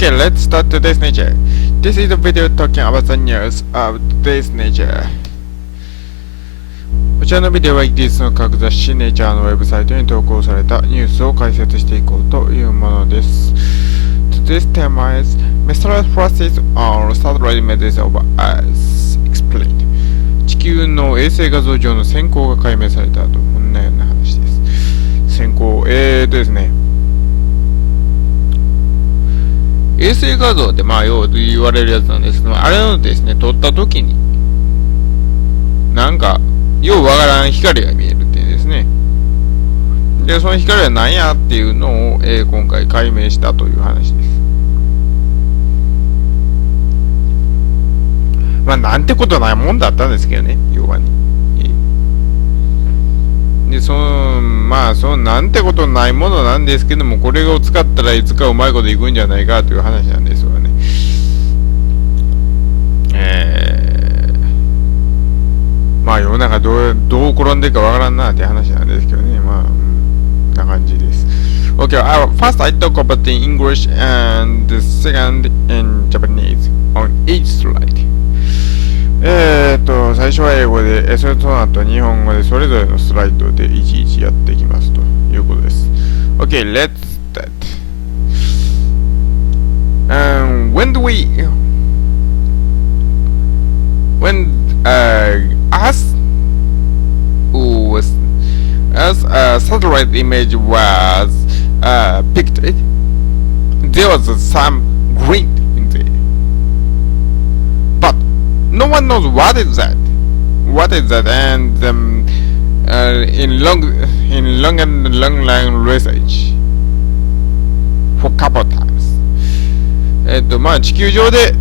Okay, let's start today's nature. This is a video talking about the news of today's nature. こちらのビデオはイギリスの各雑誌ネイチャーのウェブサイトに投稿されたニュースを解説していこうというものです。Today's theme is Mysterious Process on Satellite Images of Earth Explained. 地球の衛星画像上の閃光が解明されたと、こんなような話です。閃光、ですね。衛星画像ってよう言われるやつなんですけど、あれのですね、撮った時になんかようわからん光が見えるっていうんですね。で、その光は何やっていうのを、今回解明したという話です。なんてことないもんだったんですけどね、要はね。で、そのなんてことないものなんですけども、これを使ったらいつかうまいこといくんじゃないかという話なんですよね。世の中どう転んでるかわからんなって話なんですけどね。な感じです。Okay, first I talk about the English and the second in Japanese on each slide. 最初は英語で、それとの後日本語でそれぞれのスライドでいちいちやっていきますということです。Okay, let's start. As a satellite image was picked, there was some green in there, but no one knows what is that, and in long research for a couple of times. 地球上で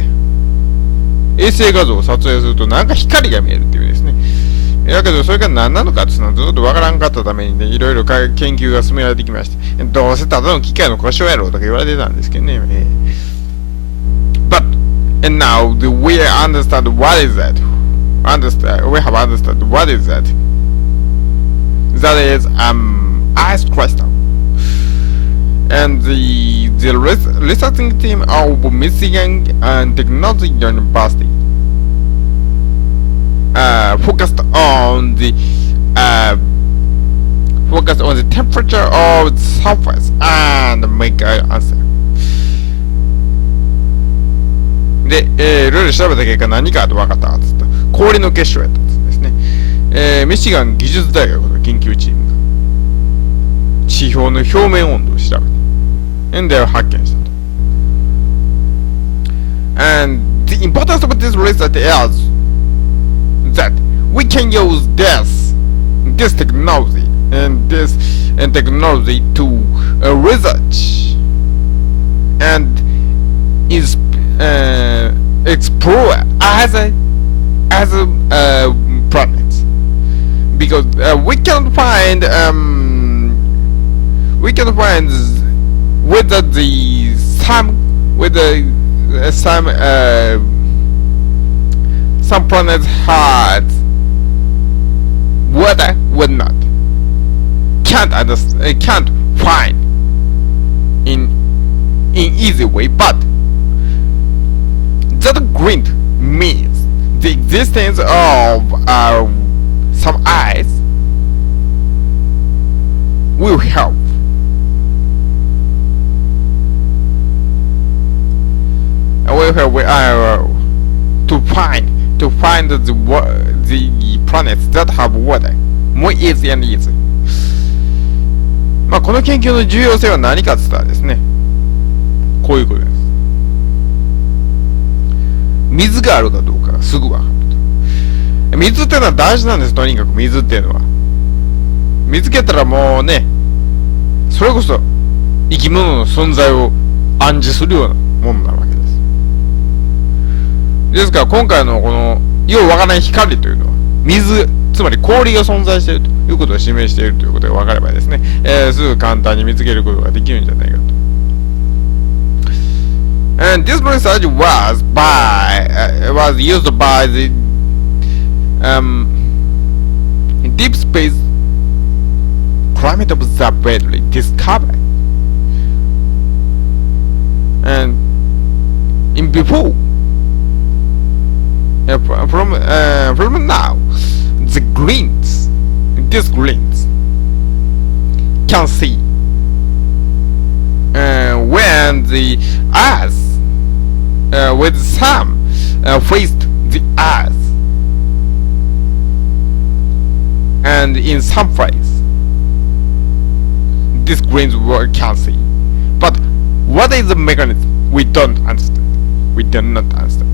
衛星画像を撮影するとなんか光が見えるっていうんですね。だけどそれが何なのかっていうのはずっとわからんかったためにね、いろいろ研究が進められてきまして、どうせただの機械の故障やろうとか言われてたんですけどね。But and now we understand what is that. We have understood what is that. That is ice crystal. And the researching team of Michigan Technology University focused on the temperature of the surface and make an answer. で、いろいろ調べた結果何かと分かったっつった氷の結晶やったんですね。ミシガン技術大学の研究チームが地表の表面温度を調べてで発見したと。And the importance of this research is that we can use this technology to research and explore other planets, because we can find whether some planets had water or not. Can't find in easy way, but that green means the existence of some ice will help to find the planets that have water more easy and easy. この研究の重要性は何かって言ったらですね、こういうことです。水があるかどうかがすぐ分かると。水っていうのは大事なんです。とにかく水っていうのは見つけたらもうね、それこそ生き物の存在を暗示するようなものなわけです。ですから今回のこのようわからない光というのは水、つまり氷が存在しているということを示しているということが分かればですね、すぐ簡単に見つけることができるんじゃないかと。And this research was used by the Deep Space Climate Observatory discovered. And in before. From now, the greens, these greens, can see when the earth with some faced the earth, and in some place these greens can see. But what is the mechanism? We don't understand. We do not understand.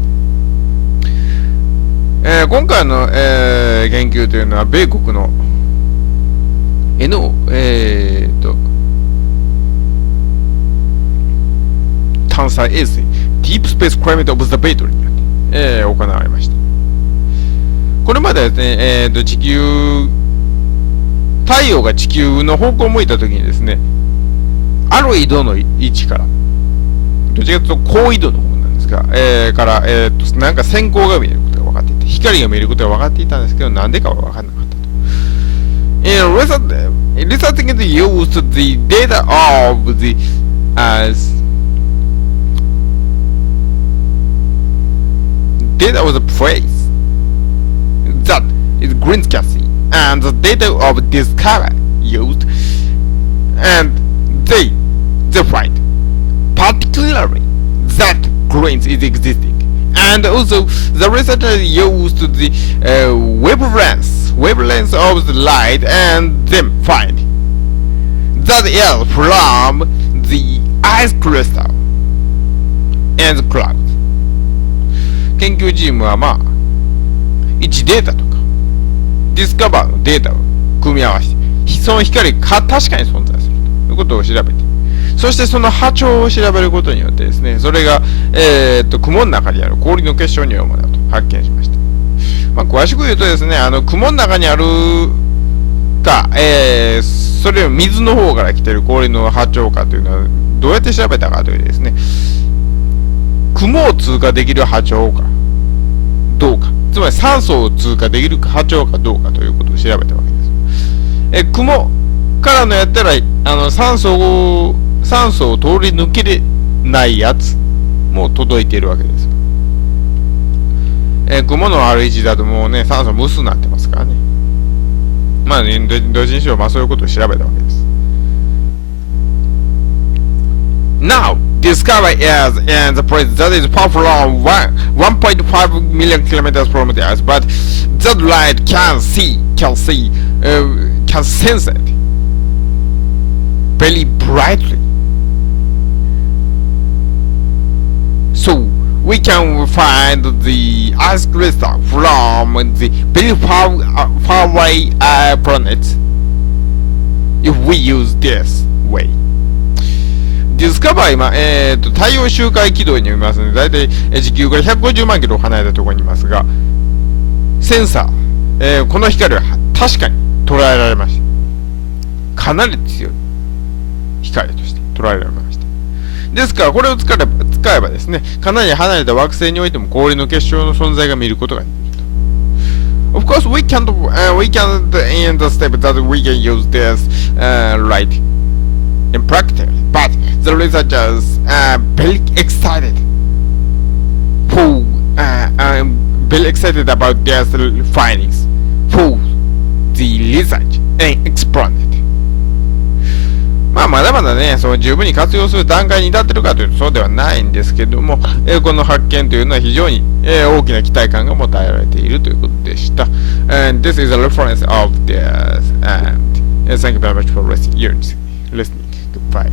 今回の、研究というのは米国の探査衛星 Deep Space Climate Observatory によって、行われました。これまでですね、太陽が地球の方向を向いたときにですね、ある緯度の位置から、どちらかというと高緯度の方なんですが、なんか閃光が見えることが分かっていて、光が見えることが分かっていたんですけど、なんでかは分からなかったと。Researching used the data of the data of the place that is green can see, and the data of discovery used, and they find particularly that greens is existing, and also the researchers used the wavelengths of the light, and them find that is from the ice crystal and the clouds. 研究チームは位置データとかディスカバーのデータを組み合わせて、その光が確かに存在するということを調べて、そしてその波長を調べることによってですね、それが、雲の中にある氷の結晶によるものだと発見しました。詳しく言うとですね、雲の中にあるか、それを水の方から来ている氷の波長かというのはどうやって調べたかというとですね、雲を通過できる波長かどうか、つまり酸素を通過できる波長かどうかということを調べたわけです。雲からのやったら酸素を通り抜けれないやつも届いているわけです。雲のある位置だともうね、酸素無数になってますからね。どっちにしろそういうことを調べたわけです。Now, discover is in the place that is far from 1.5 million kilometers from the Earth, but that light can sense it very brightly. So we can find the ice crystal from the very far away planets if we use this way. ディスカバー今、太陽周回軌道にいますので、だいたい地球から150万キロ離れたところにいますが、センサー、この光は確かに捉えられました。かなり強い光として捉えられました。ですから、これを使えばですね、かなり離れた惑星においても氷の結晶の存在が見ることができると。Of course, we can't in the step that we can use this light in practice, but the researchers are very excited about their findings for the research and experiment. まだまだね、十分に活用する段階に至っているかというとそうではないんですけども、この発見というのは非常に、大きな期待感が持たれているということでした。And this is a reference of this, and thank you very much for listening. Goodbye.